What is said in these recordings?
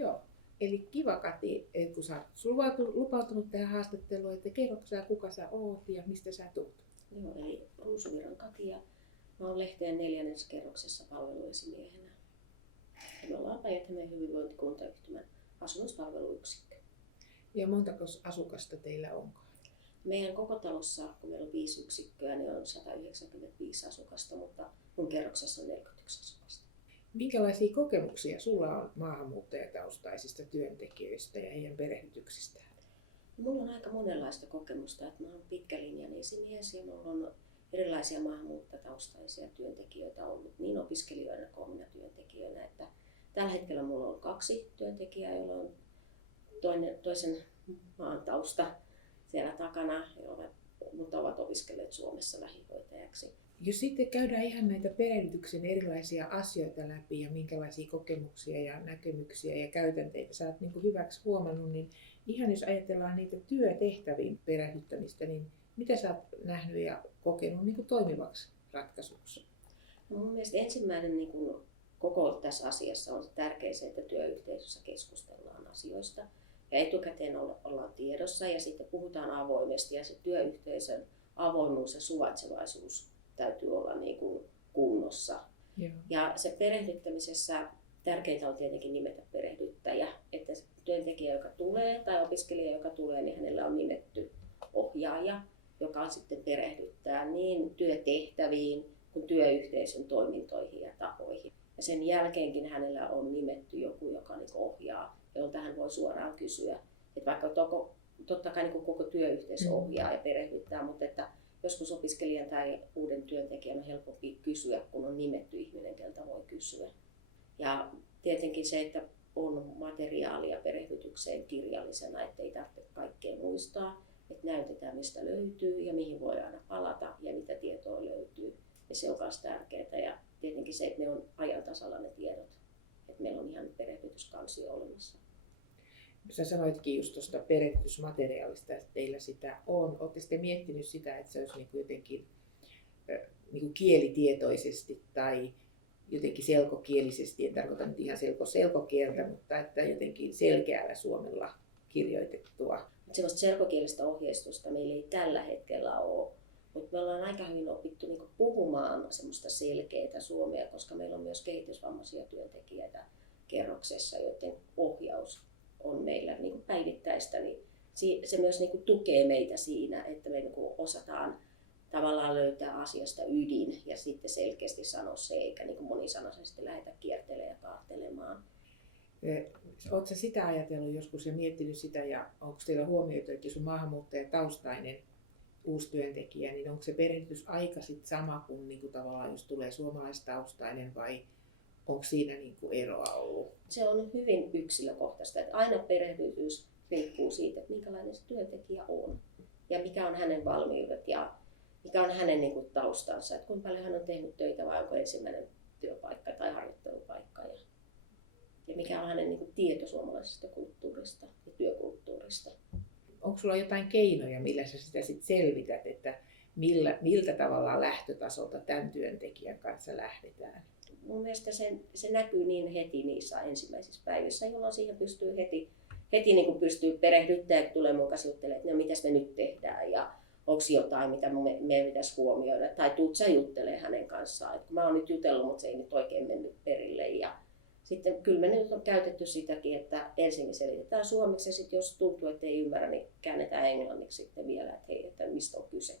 Joo. Eli kiva Kati, kun sä oot lupautunut tähän haastatteluun, että kerrotko sä kuka sä oot ja mistä sä tulet? Joo, eli Ruusuvirran Kati ja mä oon Lehteen 4. kerroksessa palveluesimiehenä. Ja me ollaan Päijät-Hämeen hyvinvointikuntayhtymän asumispalveluyksikkö. Ja montako asukasta teillä onkaan? Meidän koko talossa, kun meillä on 5 yksikköä, niin on 195 asukasta, mutta mun kerroksessa on 41 asukasta. Minkälaisia kokemuksia sulla on maahanmuuttajataustaisista työntekijöistä ja heidän perehdytyksistään? Mulla on aika monenlaista kokemusta, että mä oon pitkälinjan esimies ja mulla on erilaisia maahanmuuttajataustaisia työntekijöitä ollut niin opiskelijoina kuin omina työntekijöinä. Että tällä hetkellä mulla on 2 työntekijää, joilla on toisen maan tausta siellä takana, mutta ovat opiskelleet Suomessa lähihoitajaksi. Jos sitten käydään ihan näitä perehdytyksen erilaisia asioita läpi ja minkälaisia kokemuksia ja näkemyksiä ja käytänteitä sä oot niin hyväksi huomannut, niin ihan jos ajatellaan niitä työtehtäviin perehdyttämistä, niin mitä sä oot nähnyt ja kokenut niin toimivaksi ratkaisuksi? No mun mielestä ensimmäinen koko tässä asiassa on tärkeää se, että työyhteisössä keskustellaan asioista ja etukäteen ollaan tiedossa ja sitten puhutaan avoimesti ja se työyhteisön avoimuus ja suvaitsevaisuus täytyy olla kunnossa. Joo. Ja se perehdyttämisessä tärkeintä on tietenkin nimetä perehdyttäjä, että se työntekijä, joka tulee tai opiskelija, joka tulee, niin hänellä on nimetty ohjaaja, joka sitten perehdyttää niin työtehtäviin kuin työyhteisön toimintoihin ja tapoihin. Ja sen jälkeenkin hänellä on nimetty joku, joka ohjaa, jolta hän voi suoraan kysyä. Että vaikka totta kai koko työyhteisö ohjaa ja perehdyttää, mutta että joskus opiskelijan tai uuden työntekijän on helpompi kysyä, kun on nimetty ihminen, keltä voi kysyä. Ja tietenkin se, että on materiaalia perehdytykseen kirjallisena, ettei tarvitse kaikkea muistaa, että näytetään mistä löytyy ja mihin voi aina palata ja mitä tietoa löytyy. Ja se on myös tärkeää ja tietenkin se, että ne on ajan tasalla ne tiedot, että meillä on ihan perehdytyskansio olemassa. Sä sanoitkin just tuosta perehdytysmateriaalista, että teillä sitä on. Oletteko te miettinyt sitä, että se olisi jotenkin kielitietoisesti tai jotenkin selkokielisesti, en tarkoita nyt ihan selkokieltä, mutta että jotenkin selkeällä suomella kirjoitettua? Sellaista selkokielistä ohjeistusta meillä ei tällä hetkellä ole, mutta me ollaan aika hyvin opittu puhumaan semmoista selkeää suomea, koska meillä on myös kehitysvammaisia työntekijöitä kerroksessa, joiden ohjaus on meillä päivittäistä, niin se myös tukee meitä siinä, että me osataan tavallaan löytää asiasta ydin ja sitten selkeästi sanoa se, eikä monisanaisesti lähdetä kiertelemään ja kaartelemaan. Oletko sitä ajatellut joskus ja miettinyt sitä ja onko teillä huomioitu, että jos on maahanmuuttajataustainen uusi työntekijä, niin onko se perehdytysaika sitten sama kuin tavallaan jos tulee suomalaistaustainen vai onko siinä eroa ollut? Se on hyvin yksilökohtaista, että aina perehdytys riippuu siitä, että minkälainen se työntekijä on ja mikä on hänen valmiudet ja mikä on hänen taustansa, että kuinka paljon hän on tehnyt töitä vai onko ensimmäinen työpaikka tai harjoittelupaikka ja mikä on hänen tieto suomalaisesta kulttuurista ja työkulttuurista. Onko sulla jotain keinoja, millä sä sitä sit selvität, että miltä tavallaan lähtötasolta tämän työntekijän kanssa lähdetään? Mun mielestä se näkyy niin heti niissä ensimmäisissä päivissä, jolloin siihen pystyy heti pystyy perehdyttämään, kun tulee mun kanssa juttelemaan, että no mitäs me nyt tehdään ja onko jotain, mitä meidän pitäisi huomioida. Tai tuut sä juttelemaan hänen kanssaan, että mä oon nyt jutellut, mutta se ei nyt oikein mennyt perille. Ja sitten kyllä me nyt on käytetty sitäkin, että ensin selitetään suomeksi ja sitten jos tuntuu, että ei ymmärrä, niin käännetään englanniksi sitten vielä, että hei, että mistä on kyse.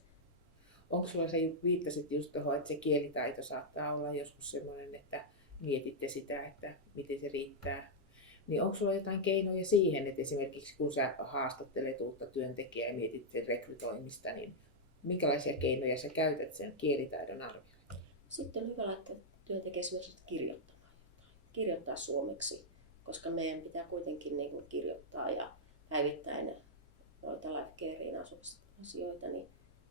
Onko sulla viittasit just tuohon, että se kielitaito saattaa olla joskus sellainen, että mietitte sitä, että miten se riittää. Niin onko sulla jotain keinoja siihen, että esimerkiksi kun sä haastattelet uutta työntekijää ja mietit sen rekrytoimista, niin minkälaisia keinoja sä käytät sen kielitaidon arviointiin? Sitten on hyvä laittaa työntekijä esimerkiksi kirjoittaa suomeksi, koska meidän pitää kuitenkin kirjoittaa ja päivittäin noita life carein asioita, niin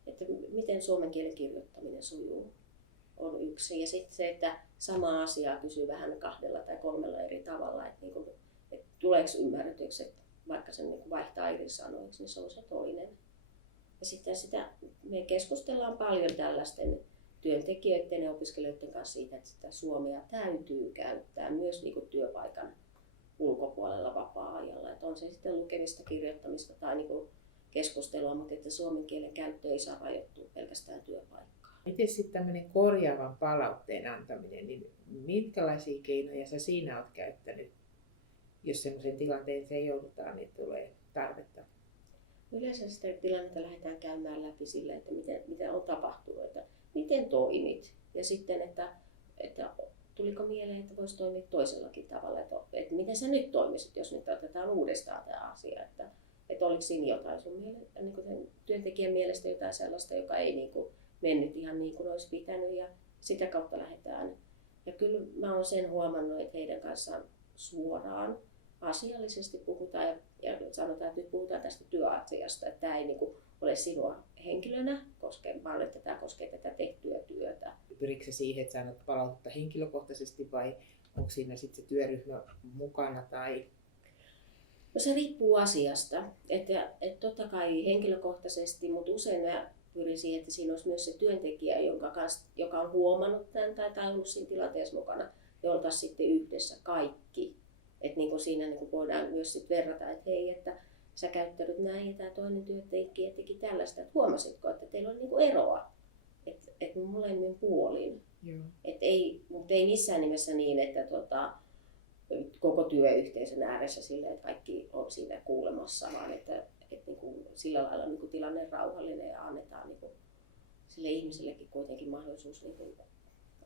että miten suomen kielen kirjoittaminen sujuu on yksi. Ja sitten se, että sama asiaa kysyy vähän 2 tai 3 eri tavalla, että tuleeko ymmärretyksi, että vaikka sen vaihtaa eri sanoiksi, niin se on se toinen. Ja sitten me keskustellaan paljon tällaisten työntekijöiden ja opiskelijoiden kanssa siitä, että sitä suomea täytyy käyttää myös työpaikan ulkopuolella vapaa-ajalla. Että on se sitten lukemista, kirjoittamista tai niin kuin keskustelua, mutta että suomen kielen käyttö ei saa rajoittua pelkästään työpaikkaan. Miten sitten tämmöinen korjaavan palautteen antaminen, niin minkälaisia keinoja sä siinä olet käyttänyt, jos semmoisen tilanteeseen joudutaan, niin tulee tarvetta? Yleensä sitä tilannetta lähdetään käymään läpi sillä, että mitä on tapahtunut, että miten toimit ja sitten, että tuliko mieleen, että voisi toimia toisellakin tavalla, että miten sä nyt toimisit, jos nyt otetaan uudestaan tämä asia, että oliko siinä jotain sun mielestä, niin kuin työntekijän mielestä jotain sellaista, joka ei niin kuin mennyt ihan niin kuin olisi pitänyt ja sitä kautta lähdetään. Ja kyllä mä oon sen huomannut, että heidän kanssaan suoraan asiallisesti puhutaan ja sanotaan, että nyt puhutaan tästä työasiasta, että tämä ei niin kuin ole sinua henkilönä, vaan että tämä koskee tätä tehtyä työtä. Pyritkö se siihen, että sä annat palautetta henkilökohtaisesti vai onko siinä sitten se työryhmä mukana? Tai... No se riippuu asiasta. Että totta kai henkilökohtaisesti, mutta usein mä pyrin siihen, että siinä olisi myös se työntekijä, joka on huomannut tämän tai ollut siinä tilanteessa mukana, ja oltaisiin sitten yhdessä kaikki. Että niin kuin siinä niin kuin voidaan myös sit verrata, että hei, että sä käyttänyt näin ja tämä toinen työntekijä teki tällaista. Että huomasitko, että teillä on niin kuin eroa? Että molemmin puolin. Mutta ei missään nimessä niin, että koko työyhteisön ääressä sillä, että kaikki on siinä kuulemassa, vaan että niin kuin sillä lailla niin kuin tilanne rauhallinen ja annetaan niin kuin sille ihmisellekin kuitenkin mahdollisuus niin kuin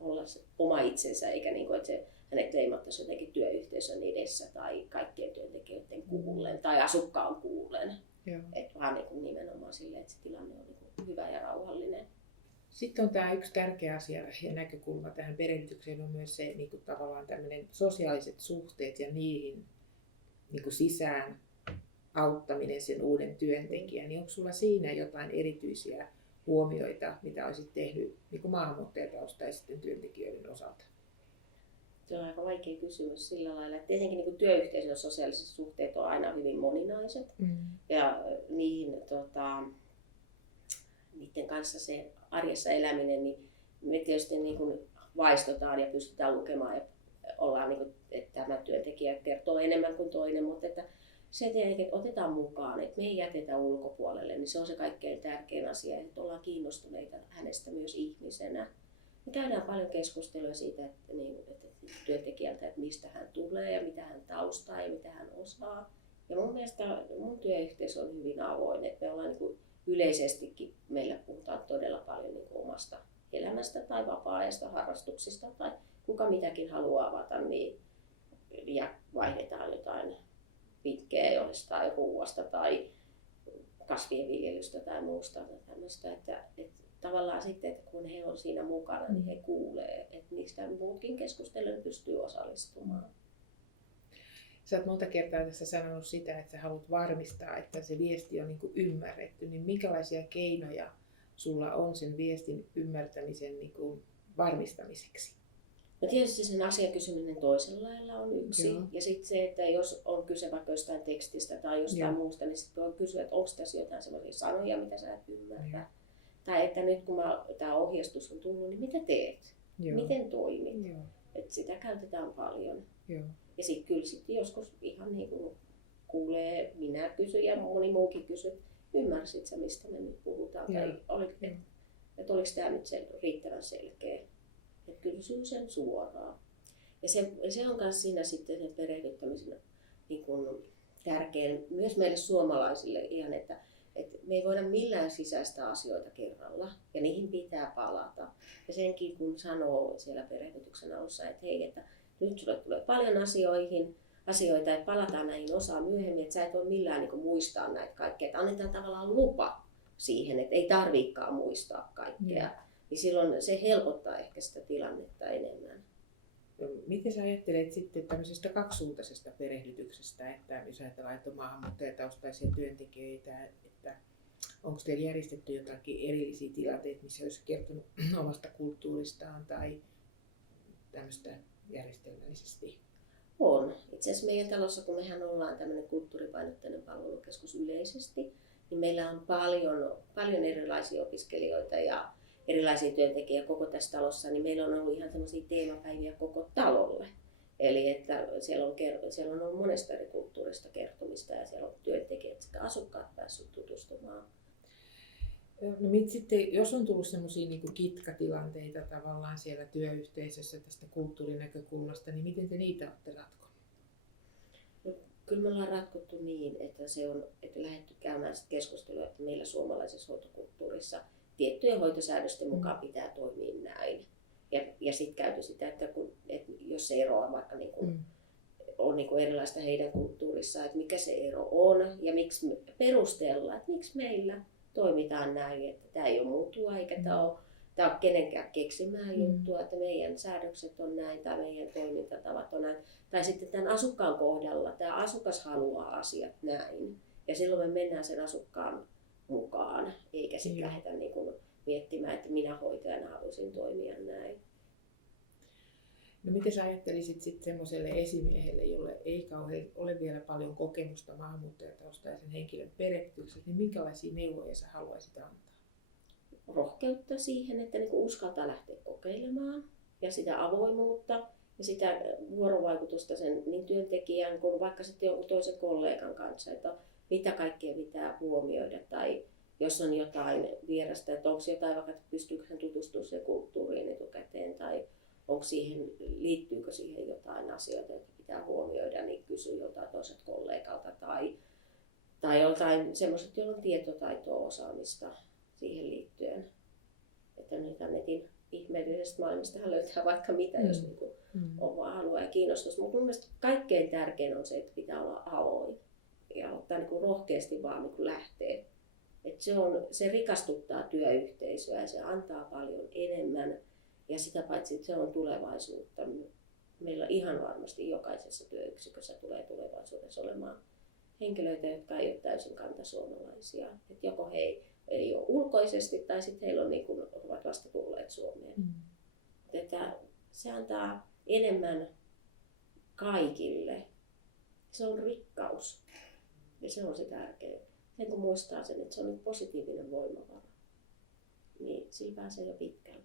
olla se oma itsensä, eikä niin kuin, että se hänet leimattaisi jotenkin työyhteisön edessä tai kaikkien työntekijöiden kuullen tai asukkaan kuullen. Että vaan niin kuin nimenomaan silleen, että se tilanne on niin kuin hyvä ja rauhallinen. Sitten on tämä yksi tärkeä asia ja näkökulma tähän perehdytykseen on myös se niin kuin tavallaan tämmöinen sosiaaliset suhteet ja niihin niin kuin sisään auttaminen sen uuden työntekijän. Niin onko sulla siinä jotain erityisiä huomioita, mitä olisit tehnyt niin kuin maahanmuuttajataustaisten työntekijöiden osalta? Se on aika vaikea kysymys sillä lailla, että tietenkin niin kuin työyhteisön sosiaaliset suhteet on aina hyvin moninaiset ja niiden kanssa se arjessa eläminen, niin me tietysti niin kuin vaistotaan ja pystytään lukemaan ja ollaan, niin kuin, että tämä työntekijä kertoo enemmän kuin toinen, mutta että se tietenkin, että otetaan mukaan, että me ei jätetä ulkopuolelle, niin se on se kaikkein tärkein asia, että ollaan kiinnostuneita hänestä myös ihmisenä. Me käydään paljon keskustelua siitä, että työntekijältä, että mistä hän tulee ja mitä hän taustaa ja mitä hän osaa. Ja mun mielestä mun työyhteisö on hyvin avoin, että me ollaan niin kuin yleisestikin, meillä puhutaan todella paljon niin kuin omasta elämästä tai vapaa-ajasta, harrastuksista tai kuka mitäkin haluaa avata, niin ja vaihdetaan jotain pitkeä jostain ruuasta tai kasvien viljelystä tai muusta tai tämmöistä, että tavallaan sitten, että kun he on siinä mukana, niin he kuulee, että niistä muutkin keskusteluun pystyy osallistumaan. Sä oot monta kertaa tässä sanonut sitä, että sä haluat varmistaa, että se viesti on niin kuin ymmärretty, niin minkälaisia keinoja sulla on sen viestin ymmärtämisen niin kuin varmistamiseksi? No tietysti sen asian kysyminen toisella lailla on yksi. Joo. Ja sitten se, että jos on kyse vaikka jostain tekstistä tai jostain muusta, niin sitten voi kysyä, että onko tässä jotain sellaisia sanoja, mitä sä et ymmärrä. Tai että nyt kun tämä ohjeistus on tullut, niin mitä teet? Joo. Miten toimit? Että sitä käytetään paljon. Joo. Ja sitten kyllä sitten joskus ihan niin kuin kuulee, minä kysyn ja moni muukin kysyy, ymmärsit sä mistä me nyt puhutaan? Tai että oliko tämä nyt riittävän selkeä? Että kysyy sen suoraan. Ja se on myös siinä sitten sen perehdyttämisen niin kuin tärkein myös meille suomalaisille ihan, että me ei voida millään sisäistä asioita kerralla ja niihin pitää palata. Ja senkin kun sanoo siellä perehdytyksen alussa, että hei, että nyt sulle tulee paljon asioita, että palataan näihin osaan myöhemmin, että sä et voi millään niin kuin muistaa näitä kaikkea. Että annetaan tavallaan lupa siihen, että ei tarviikaan muistaa kaikkea. Niin silloin se helpottaa ehkä sitä tilannetta enemmän. Miten sä ajattelet sitten tämmöisestä kaksisuuntaisesta perehdytyksestä, että jos ajatellaan, että on maahanmuuttajataustaisia työntekijöitä, että onko teillä järjestetty jotakin erillisiä tilanteita, missä olisi kertonut omasta kulttuuristaan tai tämmöistä järjestelmällisesti? On. Itse asiassa meidän talossa, kun mehän ollaan tämmöinen kulttuuripainotteinen palvelukeskus yleisesti, niin meillä on paljon erilaisia opiskelijoita ja erilaisia työntekijöitä koko tässä talossa, niin meillä on ollut ihan semmoisia teemapäiviä koko talolle. Eli että siellä on ollut monesta eri kulttuurista kertomista ja siellä on työntekijät sekä asukkaat päässyt tutustumaan. No sitten, jos on tullut sellaisia niin kuin kitkatilanteita tavallaan siellä työyhteisössä tästä kulttuurinäkökulmasta, niin miten te niitä olette ratkonut? No, kyllä me ollaan ratkottu niin, että lähdetty käymään keskustelua, että meillä suomalaisessa hoitokulttuurissa tiettyjen hoitosäädösten mukaan pitää toimia näin. Ja sitten käyty sitä, että jos se eroaa vaikka on erilaista heidän kulttuurissaan, että mikä se ero on ja miksi me perustellaan, että miksi meillä toimitaan näin, että tämä ei ole mutua eikä tämä ole kenenkään keksimään juttua, että meidän säädökset on näin tai meidän toimintatavat on näin. Tai sitten tämän asukkaan kohdalla tämä asukas haluaa asiat näin ja silloin me mennään sen asukkaan mukaan, eikä sitten lähdetä miettimään, että minä hoitajana haluaisin toimia näin. No miten sä ajattelisit sitten semmoiselle esimiehelle, jolle ei kauhean ole vielä paljon kokemusta maahanmuuttajataustaisen henkilön perehdytyksestä, niin minkälaisia neuvoja sä haluaisit antaa? Rohkeutta siihen, että uskaltaa lähteä kokeilemaan ja sitä avoimuutta ja sitä vuorovaikutusta sen niin työntekijän kuin vaikka sitten jonkun toisen kollegan kanssa, että mitä kaikkea pitää huomioida tai jos on jotain vierasta, että onko jotain, vaikka pystyykö hän tutustumaan siihen kulttuuriin etukäteen tai liittyykö siihen jotain asioita, joita pitää huomioida, niin kysyy jotain toiselta kollegalta tai jotain semmoiset, joilla on tietotaitoa osaamista siihen liittyen. Että niitä netin ihmeellisestä maailmasta löytää vaikka mitä, jos on vaan halua ja kiinnostus. Mutta mun mielestä kaikkein tärkein on se, että pitää olla avoin ja ottaa rohkeasti vaan lähteä. Että se rikastuttaa työyhteisöä ja se antaa paljon enemmän. Ja sitä paitsi, että se on tulevaisuutta. Meillä ihan varmasti jokaisessa työyksikössä tulee tulevaisuudessa olemaan henkilöitä, jotka ei ole täysin kantasuomalaisia. Että joko he ei ole ulkoisesti tai sitten heillä on ovat vasta tulleet Suomeen. Että se antaa enemmän kaikille. Se on rikkaus ja se on se tärkein. Sen kun muistaa sen, että se on positiivinen voimavara, niin sillä pääsee jo pitkälle.